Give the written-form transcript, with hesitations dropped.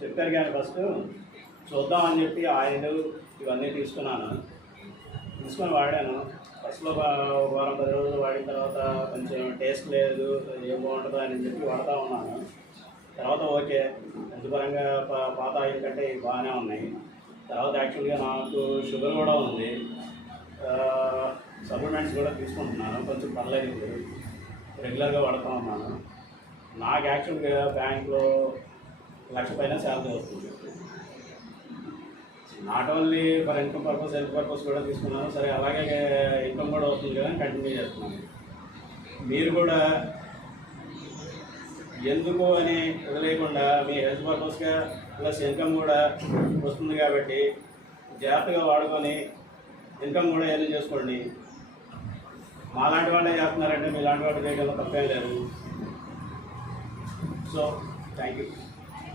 చెప్పారు కానీ ఫస్ట్ చూద్దామని చెప్పి ఆయిల్ ఇవన్నీ తీసుకున్నాను. తీసుకొని వాడాను. ఫస్ట్లో వారం 10 రోజులు వాడిన తర్వాత కొంచెం టేస్ట్ లేదు, ఏం బాగుంటుందో అని చెప్పి వాడుతూ ఉన్నాను. తర్వాత ఓకే, హెల్త్పరంగా పాత ఆయిల్ కంటే బాగానే ఉన్నాయి. తర్వాత యాక్చువల్గా నాకు షుగర్ కూడా ఉంది, సప్లిమెంట్స్ కూడా తీసుకుంటున్నాను, కొంచెం పర్లేదు. ఇప్పుడు రెగ్యులర్గా వాడుతూ ఉన్నాను. నాకు యాక్చువల్గా బ్యాంక్లో 1,00,000 పైన శాలరీ వస్తుంది. Not only for income purpose, health purpose కూడా తీసుకున్నాను. సరే అలాగే ఇన్కమ్ కూడా వస్తుంది కదా, కంటిన్యూ చేస్తున్నాను. మీరు కూడా ఎందుకు అని వదిలేయకుండా మీ హెల్త్ పర్పస్గా ప్లస్ ఇన్కమ్ కూడా వస్తుంది కాబట్టి జాగ్రత్తగా వాడుకొని ఇన్కమ్ కూడా ఎర్న్ చేసుకోండి. మాలాంటి వాళ్ళే చేస్తున్నారంటే మీలాంటి వాళ్ళు చేయగల తప్పేం లేదు. So thank you.